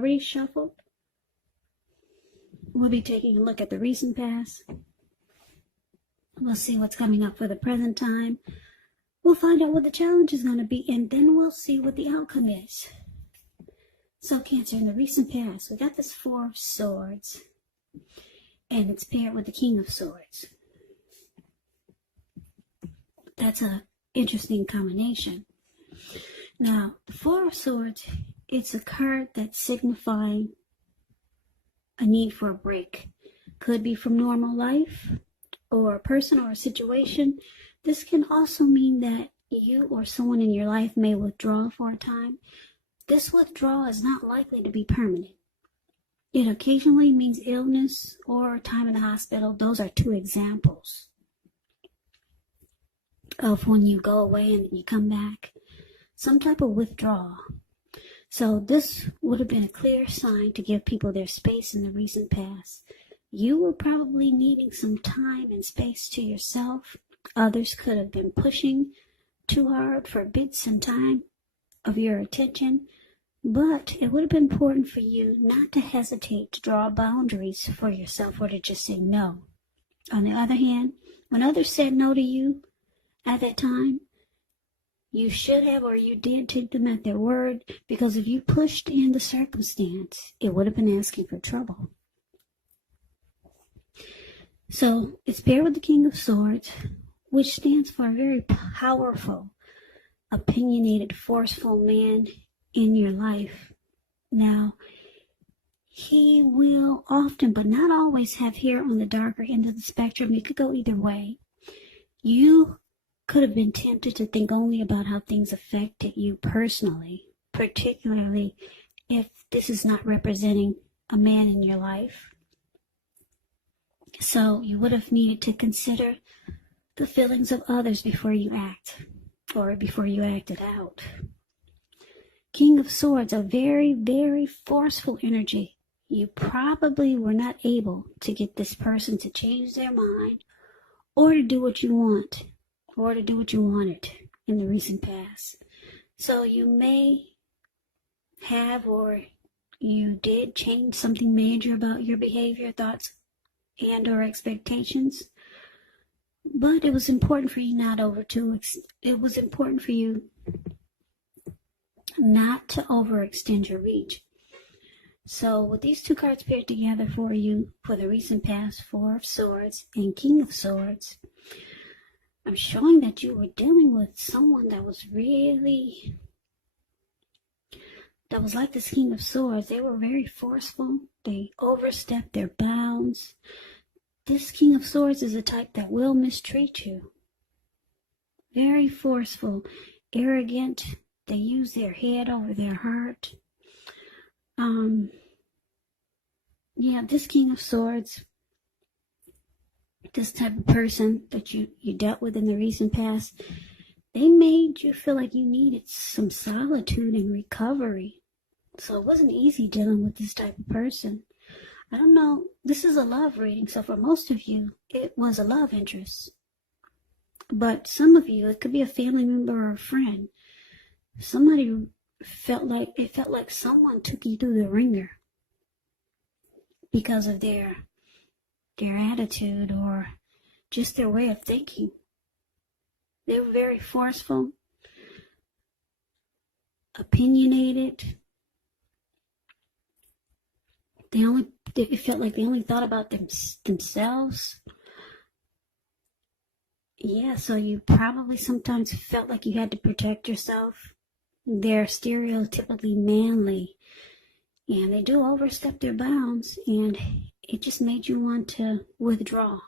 already shuffled. We'll be taking a look at the recent past. We'll see what's coming up for the present time. We'll find out what the challenge is going to be, and then we'll see what the outcome is. So Cancer, in the recent past, we got this Four of Swords, and it's paired with the King of Swords. That's an interesting combination. Now, the Four of Swords, it's a card that's signifying a need for a break. Could be from normal life, or a person or a situation. This can also mean that you or someone in your life may withdraw for a time. This withdrawal is not likely to be permanent. It occasionally means illness or time in the hospital. Those are two examples of when you go away and you come back. Some type of withdrawal. So this would have been a clear sign to give people their space in the recent past. You were probably needing some time and space to yourself. Others could have been pushing too hard for bits and time of your attention, but it would have been important for you not to hesitate to draw boundaries for yourself or to just say no. On the other hand, when others said no to you at that time, you should have or you did take them at their word, because if you pushed in the circumstance, it would have been asking for trouble. So it's paired with the King of Swords, which stands for a very powerful, opinionated, forceful man in your life. Now, he will often, but not always, have hair on the darker end of the spectrum. It could go either way. You could have been tempted to think only about how things affected you personally, particularly if this is not representing a man in your life. So you would have needed to consider the feelings of others before you act, or before you acted out. King of Swords, a very, very forceful energy. You probably were not able to get this person to change their mind or to do what you want or to do what you wanted in the recent past. So you may have, or you did, change something major about your behavior, thoughts, and or expectations. But it was important for you it was important for you not to overextend your reach. So with these two cards paired together for you for the recent past, Four of Swords and King of Swords, I'm showing that you were dealing with someone that was like this King of Swords. They were very forceful. They overstepped their bounds. This King of Swords is a type that will mistreat you. Very forceful, arrogant. They use their head over their heart. This King of Swords, this type of person that you dealt with in the recent past, they made you feel like you needed some solitude and recovery. So it wasn't easy dealing with this type of person. I don't know, this is a love reading, so for most of you, it was a love interest. But some of you, it could be a family member or a friend. Somebody felt like someone took you through the ringer because of their attitude or just their way of thinking. They were very forceful, opinionated. It felt like they only thought about themselves. Yeah, so you probably sometimes felt like you had to protect yourself. They're stereotypically manly, and they do overstep their bounds, and it just made you want to withdraw.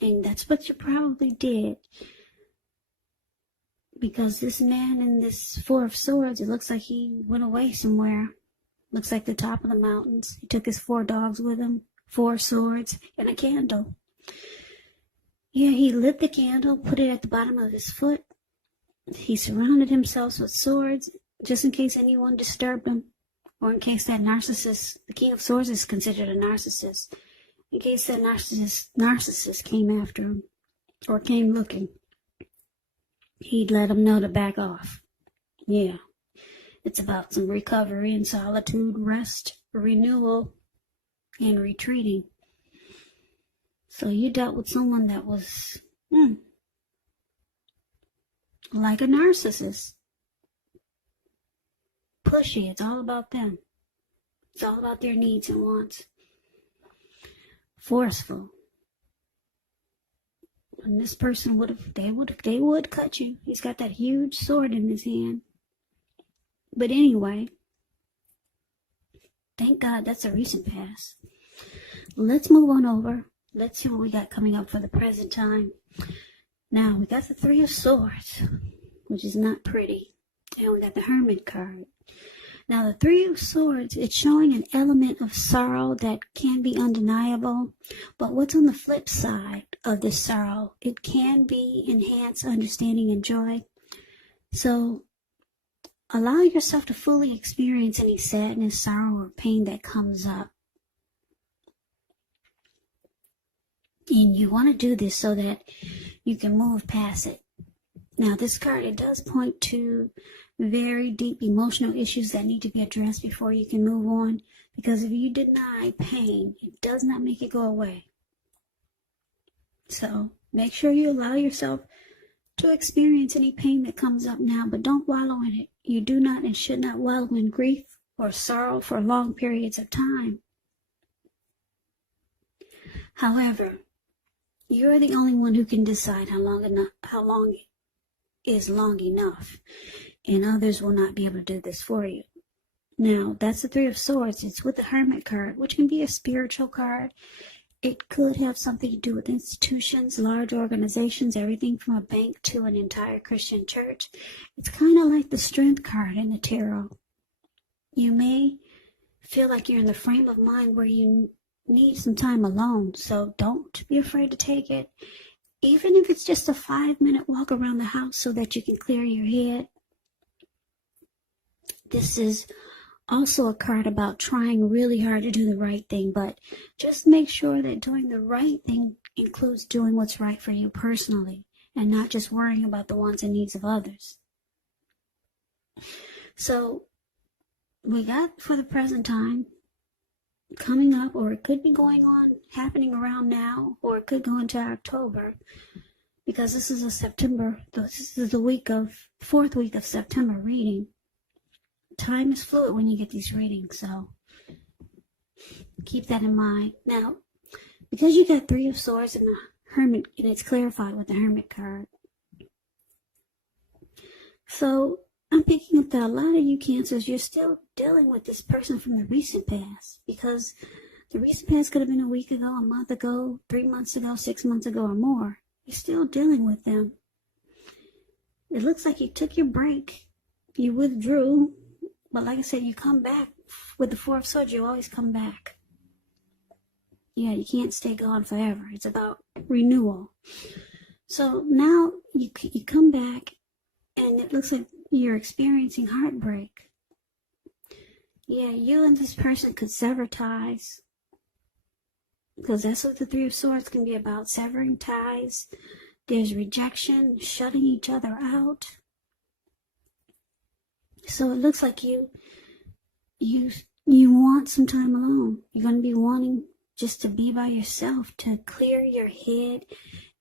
And that's what you probably did. Because this man in this Four of Swords, it looks like he went away somewhere. Looks like the top of the mountains. He took his 4 dogs with him, 4 swords, and a candle. Yeah, he lit the candle, put it at the bottom of his foot. He surrounded himself with swords, just in case anyone disturbed him, or in case that narcissist, the King of Swords is considered a narcissist, in case that narcissist came after him, or came looking, he'd let him know to back off. Yeah. It's about some recovery and solitude, rest, renewal, and retreating. So you dealt with someone that was like a narcissist. Pushy. It's all about them. It's all about their needs and wants. Forceful. And this person they would cut you. He's got that huge sword in his hand. But anyway, thank God that's a recent past. Let's move on over. Let's see what we got coming up for the present time. Now, we got the Three of Swords, which is not pretty. And we got the Hermit card. Now, the Three of Swords, it's showing an element of sorrow that can be undeniable. But what's on the flip side of this sorrow? It can be enhanced understanding and joy. So, allow yourself to fully experience any sadness, sorrow, or pain that comes up. And you want to do this so that you can move past it. Now, this card, it does point to very deep emotional issues that need to be addressed before you can move on. Because if you deny pain, it does not make it go away. So, make sure you allow yourself to experience any pain that comes up now, but don't wallow in it. You do not and should not wallow in grief or sorrow for long periods of time. However, you're the only one who can decide how long is long enough, and others will not be able to do this for you. Now, that's the Three of Swords. It's with the Hermit card, which can be a spiritual card. It could have something to do with institutions, large organizations, everything from a bank to an entire Christian church. It's kind of like the Strength card in the tarot. You may feel like you're in the frame of mind where you need some time alone, so don't be afraid to take it. Even if it's just a 5-minute walk around the house so that you can clear your head. This is also a card about trying really hard to do the right thing, but just make sure that doing the right thing includes doing what's right for you personally and not just worrying about the wants and needs of others. So we got, for the present time, coming up, or it could be happening around now, or it could go into October, because this is the fourth week of September reading. Time is fluid when you get these readings, so keep that in mind. Now, because you got Three of Swords and the Hermit, and it's clarified with the Hermit card. So I'm picking up that a lot of you Cancers, you're still dealing with this person from the recent past, because the recent past could have been a week ago, a month ago, 3 months ago, 6 months ago, or more. You're still dealing with them. It looks like you took your break, you withdrew, but like I said, you come back. With the Four of Swords, you always come back. Yeah, you can't stay gone forever. It's about renewal. So now you come back, and it looks like you're experiencing heartbreak. Yeah, you and this person could sever ties, because that's what the Three of Swords can be about, severing ties. There's rejection, shutting each other out. So it looks like you want some time alone. You're going to be wanting just to be by yourself, to clear your head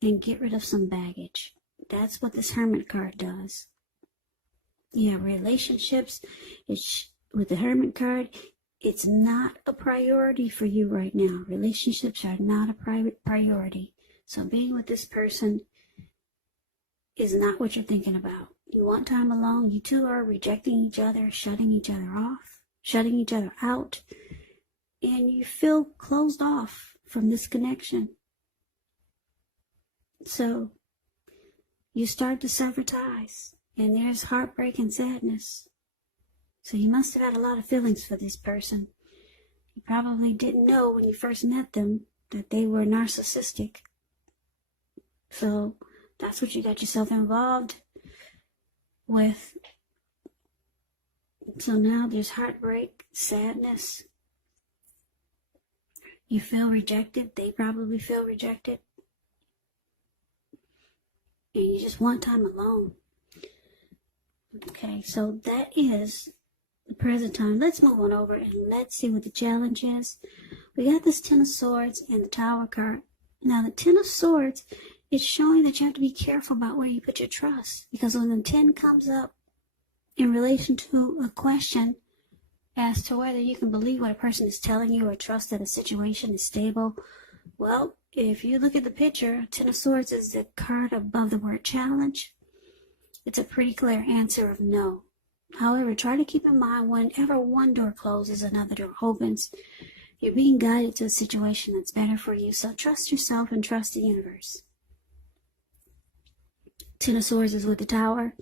and get rid of some baggage. That's what this Hermit card does. Yeah, relationships, with the Hermit card, it's not a priority for you right now. Relationships are not a priority. So being with this person is not what you're thinking about. You want time alone. You two are rejecting each other, shutting each other off, shutting each other out, and you feel closed off from this connection. So you start to sever ties, and there's heartbreak and sadness. So you must have had a lot of feelings for this person. You probably didn't know when you first met them that they were narcissistic. So that's what you got yourself involved with. So now there's heartbreak, sadness. You feel rejected. They probably feel rejected. And you just want time alone. Okay, so that is present time. Let's move on over and let's see what the challenge is. We got this Ten of Swords and the Tower card. Now, the Ten of Swords is showing that you have to be careful about where you put your trust. Because when the 10 comes up in relation to a question as to whether you can believe what a person is telling you or trust that a situation is stable, well, if you look at the picture, Ten of Swords is the card above the word challenge. It's a pretty clear answer of no. However, try to keep in mind whenever one door closes, another door opens. You're being guided to a situation that's better for you, so trust yourself and trust the universe. Ten of Swords is with the Tower.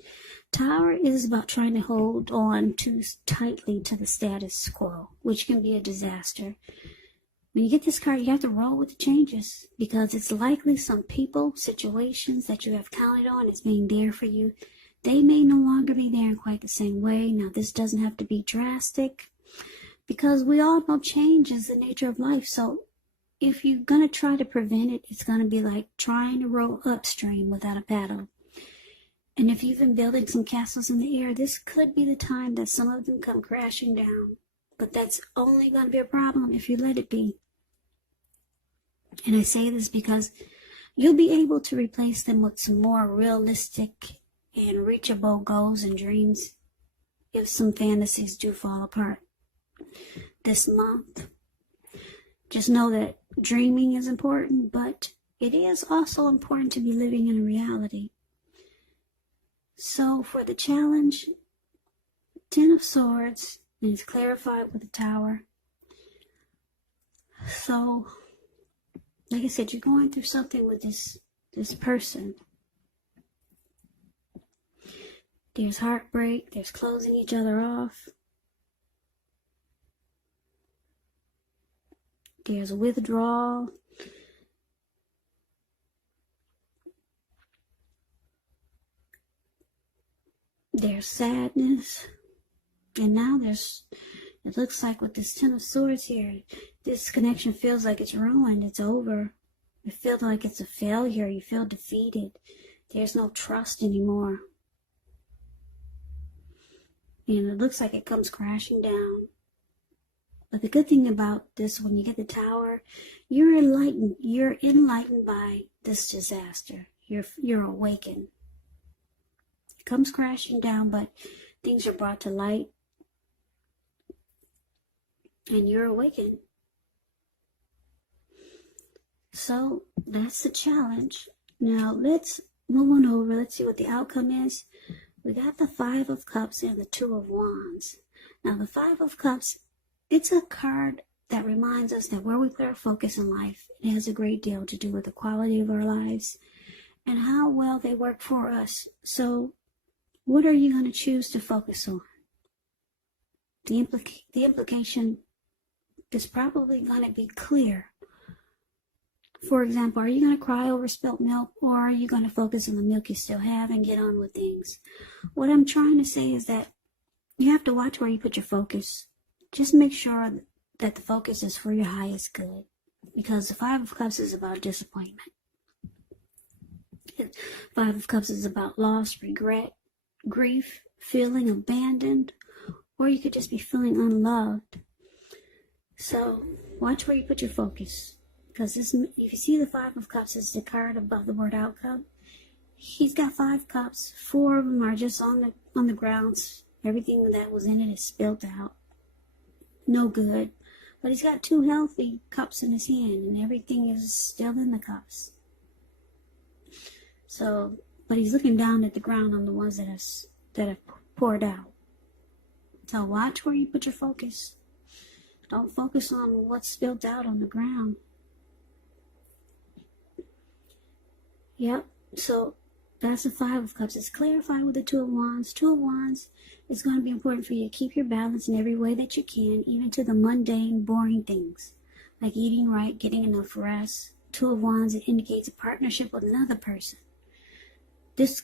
Tower is about trying to hold on too tightly to the status quo, which can be a disaster. When you get this card, you have to roll with the changes because it's likely some people, situations that you have counted on as being there for you, they may no longer be there in quite the same way. Now, this doesn't have to be drastic because we all know change is the nature of life. So if you're going to try to prevent it, it's going to be like trying to row upstream without a paddle. And if you've been building some castles in the air, this could be the time that some of them come crashing down. But that's only going to be a problem if you let it be. And I say this because you'll be able to replace them with some more realistic and reachable goals and dreams if some fantasies do fall apart this month. Just know that dreaming is important, but it is also important to be living in a reality. So for the challenge, Ten of Swords, and it's clarified with the Tower. So, like I said, you're going through something with this person. There's heartbreak, there's closing each other off. There's withdrawal. There's sadness. And now it looks like with this Ten of Swords here, this connection feels like it's ruined, it's over. It feels like it's a failure, you feel defeated. There's no trust anymore. And it looks like it comes crashing down. But the good thing about this, when you get the Tower, you're enlightened. You're enlightened by this disaster. You're awakened. It comes crashing down, but things are brought to light. And you're awakened. So that's the challenge. Now let's move on over. Let's see what the outcome is. We got the Five of Cups and the Two of Wands. Now the Five of Cups, it's a card that reminds us that where we put our focus in life, it has a great deal to do with the quality of our lives and how well they work for us. So what are you going to choose to focus on? The implication is probably going to be clear. For example, are you going to cry over spilt milk, or are you going to focus on the milk you still have and get on with things? What I'm trying to say is that you have to watch where you put your focus. Just make sure that the focus is for your highest good, because the Five of Cups is about disappointment. Five of Cups is about loss, regret, grief, feeling abandoned, or you could just be feeling unloved. So watch where you put your focus, because if you see the Five of Cups is the card above the word outcome, he's got 5 cups. 4 of them are just on the grounds. Everything that was in it is spilled out. No good. But he's got 2 healthy cups in his hand, and everything is still in the cups. So, but he's looking down at the ground on the ones that have poured out. So watch where you put your focus. Don't focus on what's spilled out on the ground. Yep, so that's the Five of Cups. It's clarified with the Two of Wands. Two of Wands is going to be important for you to keep your balance in every way that you can, even to the mundane, boring things, like eating right, getting enough rest. Two of Wands, it indicates a partnership with another person.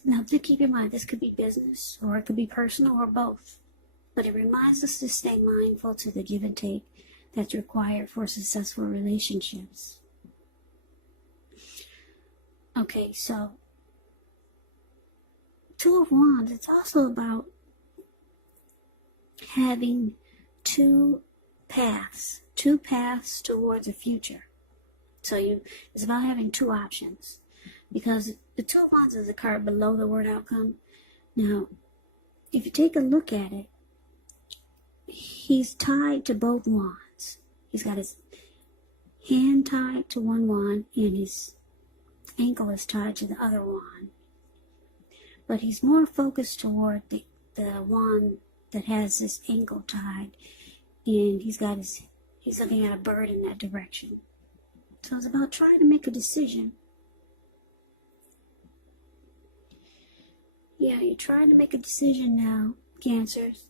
Now, to keep in mind, this could be business, or it could be personal, or both. But it reminds us to stay mindful to the give and take that's required for successful relationships. Okay, so Two of Wands, it's also about having two paths towards a future. So it's about having two options, because the Two of Wands is the card below the word outcome. Now, if you take a look at it, he's tied to both wands. He's got his hand tied to one wand and his ankle is tied to the other wand. But he's more focused toward the wand that has his ankle tied, and he's looking at a bird in that direction. So it's about trying to make a decision. Yeah, you're trying to make a decision now, Cancers.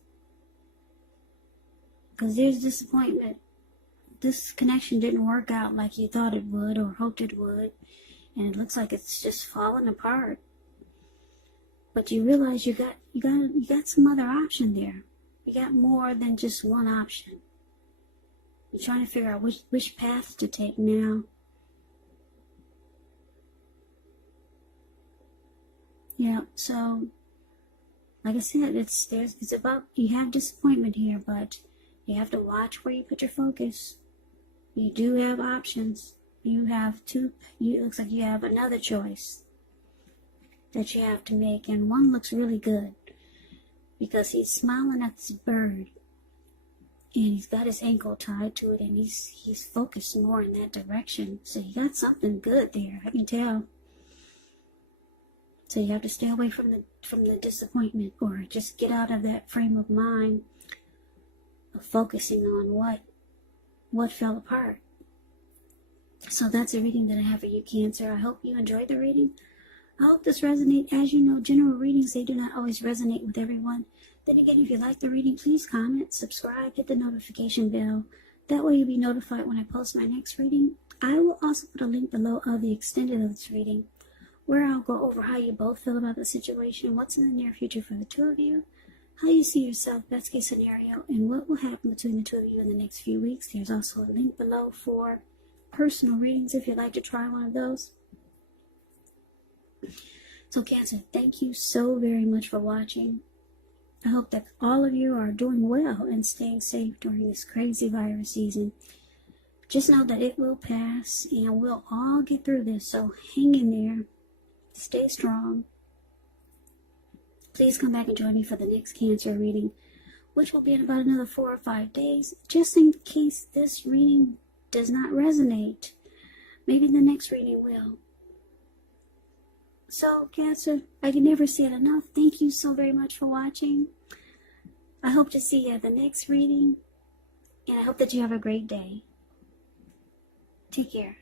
Because there's disappointment. This connection didn't work out like you thought it would or hoped it would. And it looks like it's just falling apart. But you realize you got some other option there. You got more than just one option. You're trying to figure out which path to take now. Yeah, so like I said, it's about, you have disappointment here, but you have to watch where you put your focus. You do have options. You have two. It looks like you have another choice that you have to make, and one looks really good because he's smiling at this bird, and he's got his ankle tied to it, and he's focused more in that direction. So you got something good there, I can tell. So you have to stay away from the disappointment, or just get out of that frame of mind of focusing on what fell apart. So that's a reading that I have for you, Cancer. I hope you enjoyed the reading. I hope this resonates. As you know, general readings, they do not always resonate with everyone. Then again, if you like the reading, please comment, subscribe, hit the notification bell. That way you'll be notified when I post my next reading. I will also put a link below of the extended of this reading, where I'll go over how you both feel about the situation, what's in the near future for the two of you, how you see yourself, best case scenario, and what will happen between the two of you in the next few weeks. There's also a link below for personal readings if you'd like to try one of those. So Cancer, thank you so very much for watching. I hope that all of you are doing well and staying safe during this crazy virus season. Just know that it will pass and we'll all get through this, so hang in there. Stay strong. Please come back and join me for the next Cancer reading, which will be in about another 4 or 5 days, just in case this reading does not resonate. Maybe the next reading will. So, Cancer, I can never say it enough. Thank you so very much for watching. I hope to see you at the next reading, and I hope that you have a great day. Take care.